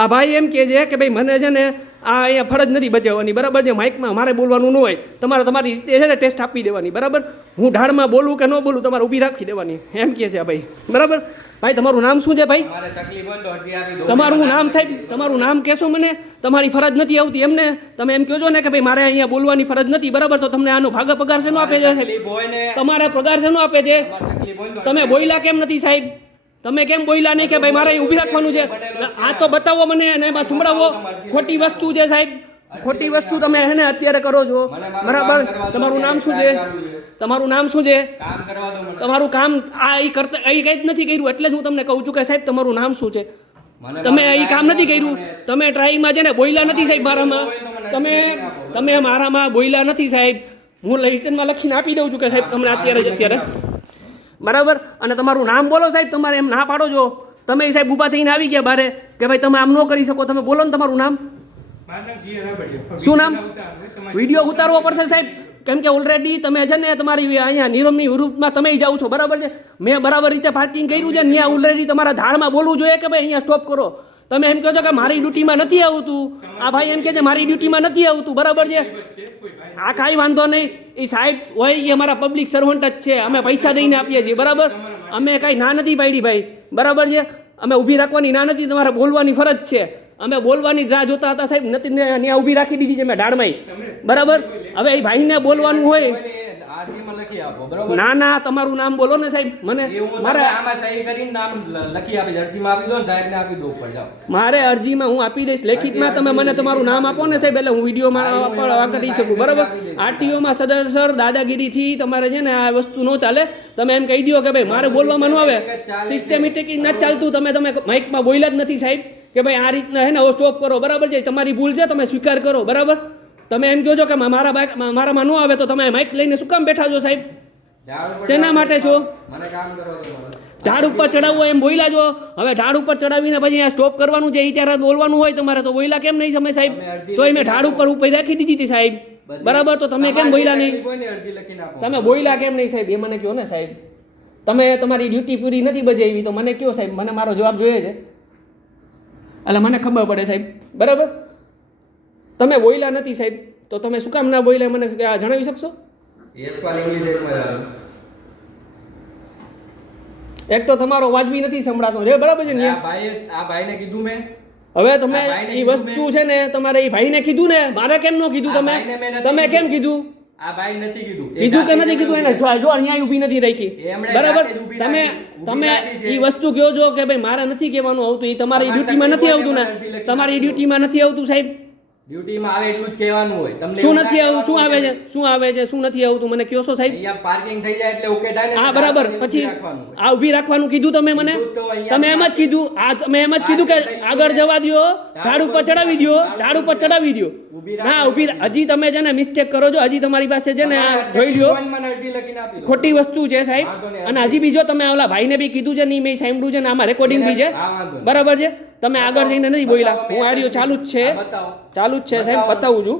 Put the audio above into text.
આ ભાઈ એમ કહે છે કે ભાઈ મને છે ને આ અહીંયા ફરજ નથી બજાવવાની, બરાબર છે. માઇકમાં મારે બોલવાનું ન હોય, તમારે તમારી રીતે છે ને ટેસ્ટ આપી દેવાની, બરાબર. હું ઢાળમાં બોલું કે ન બોલું તમારે ઊભી રાખી દેવાની, એમ કહે છે આ ભાઈ, બરાબર. ભાઈ તમારું નામ શું છે ભાઈ? તમારું નામ સાહેબ, તમારું નામ કહેશો મને? તમારી ફરજ નથી આવતી એમને? તમે એમ કહો છો ને કે ભાઈ મારે અહીંયા બોલવાની ફરજ નથી, બરાબર. તો તમને આનો ભાગ પગાર શેનો આપે છે? તમારા પગાર શેનો આપે છે? તમે બોલ્યા કેમ નથી સાહેબ? તમે કેમ બોલ્યા નહીં કે ભાઈ મારે ઊભી રાખવાનું છે? આ તો બતાવો મને અને એમાં સંભળાવો. ખોટી વસ્તુ છે સાહેબ, ખોટી વસ્તુ તમે એને અત્યારે કરો છો, બરાબર. તમારું નામ શું છે? તમારું નામ શું છે? તમારું કામ આ કરતા અહીં કંઈ જ નથી કર્યું, એટલે જ હું તમને કહું છું કે સાહેબ તમારું નામ શું છે? તમે અહીં કામ નથી કર્યું, તમે ટ્રાઈમાં છે ને બોલ્યા નથી સાહેબ મારામાં, તમે મારામાં બોલ્યા નથી સાહેબ. હું રિટર્નમાં લખીને આપી દઉં છું કે સાહેબ તમને અત્યારે બરાબર. અને તમારું નામ બોલો સાહેબ, તમારે એમ ના પાડો છો. તમે સાહેબ ઊભા થઈને આવી ગયા બારે કે ભાઈ તમે આમ ન કરી શકો, તમે બોલો ને તમારું નામ શું? નામ વિડીયો ઉતારવો પડશે સાહેબ, કેમ કે ઓલરેડી તમે છે ને તમારી અહીંયા નિયમની વિરુદ્ધમાં તમે જાઓ છો, બરાબર છે. મેં બરાબર રીતે પાર્કિંગ કર્યું છે, ત્યાં ઓલરેડી તમારા ધાડમાં બોલવું જોઈએ કે ભાઈ અહીંયા સ્ટોપ કરો. તમે એમ કહો છો કે મારી ડ્યુટીમાં નથી આવતું. આ ભાઈ એમ કહે છે મારી ડ્યુટીમાં નથી આવતું, બરાબર છે. આ કાંઈ વાંધો નહીં, એ સાહેબ હોય એ અમારા પબ્લિક સર્વન્ટ જ છે, અમે પૈસા દઈને આપીએ છીએ, બરાબર. અમે કાંઈ ના નથી પાડી ભાઈ, બરાબર છે. અમે ઊભી રાખવાની ના નથી, તમારે બોલવાની ફરજ છે. અમે બોલવાની રાહ જોતા હતા સાહેબ, નથી ત્યાં ઊભી રાખી દીધી છે મેં ઢાળમાં, બરાબર. હવે એ ભાઈને બોલવાનું હોય, ના ના તમારું નામ બોલો ને સાહેબ. મને મારે મારે અરજીમાં હું આપી દઈશ લેખિતમાં, તમે મને તમારું નામ આપો ને સાહેબ, એટલે હું વિડીયોમાં કરી શકું, બરાબર. આરટીઓમાં સદરસર દાદાગીરીથી તમારે છે ને આ વસ્તુ ન ચાલે. તમે એમ કહી દો કે ભાઈ મારે બોલવામાં ન આવે, સિસ્ટેમેટિક નથી ચાલતું. તમે માઇકમાં બોલ્યા જ નથી સાહેબ કે ભાઈ આ રીતના હે ને સ્ટોપ કરો, બરાબર છે. તમારી ભૂલ છે, તમે સ્વીકાર કરો, બરાબર. તમે એમ કહો છો કે મારામાં ન આવે તો તમે માઇક લઈને શું કામ બેઠા છો સાહેબ? શેના માટે છો? ઢાળ ઉપર ચડાવવો એમ બોલ્યા છો. હવે ઢાળ ઉપર ચડાવીને પછી આ સ્ટોપ કરવાનું છે, એ ત્યારે બોલવાનું હોય તમારે, તો બોલ્યા કેમ નહીં તમે સાહેબ? તો મેં ઢાળ ઉપર રાખી દીધી હતી સાહેબ, બરાબર. તો તમે કેમ બોલ્યા નહીં? તમે બોલ્યા કેમ નહીં સાહેબ? એ મને કહો ને સાહેબ. તમે તમારી ડ્યુટી પૂરી નથી બજાવી તો મને કહો સાહેબ, મને મારો જવાબ જોઈએ છે, એટલે મને ખબર પડે સાહેબ, બરાબર. તમે બોલ્યા નથી સાહેબ, તો તમે શું કામ ના બોલ્યા મને જણાવી શકશો? એક તો તમારો વાજબી નથી સંભળાતો રે, બરાબર છે ને? આ ભાઈને કીધું મેં. હવે તમે એ વસ્તુ છે ને તમારે એ ભાઈને કીધું ને, મારે કેમ ન કીધું? તમે કેમ કીધું? આ ભાઈ નથી કીધું કે નથી કીધું? એને જો અહીંયા ઊભી નથી રાખી, બરાબર. તમે એ વસ્તુ કહો છો કે ભાઈ મારે નથી કહેવાનું આવતું, એ તમારી ડ્યુટીમાં નથી આવતું ને, તમારી ડ્યુટીમાં નથી આવતું સાહેબ. ડ્યુટીમાં આવે એટલું જ કહેવાનું હોય. તમને શું નથી આવતું? શું આવે છે? શું આવે છે? શું નથી આવતું મને કહો છો સાહેબ? અહીંયા પાર્કિંગ થઈ જાય એટલે ઓકે થાય ને? હા બરાબર. પછી આ ઊભી રાખવાનું કીધું તમે મને, તમે એમ જ કીધું. આ તમે એમ જ કીધું કે આગળ જવા દો, ઢાળ ઉપર ચડાવી દો, ઢાળ ઉપર ચડાવી દો. ના ઊભી, હજી તમે છે ને મિસ્ટેક કરો છો. હજી તમારી પાસે છે ને આ જોઈ લ્યો, ખોટી વસ્તુ છે સાહેબ. અને હજી બીજો તમે ઓલા ભાઈને બી કીધું છે નહીં, મેં સાંભળ્યું છે ને, આમાં રેકોર્ડિંગ બી છે, બરાબર છે. તમે આગળ જઈને નથી બોલ્યા. હું આડિયો ચાલુ જ છે સાહેબ, બતાવું છું.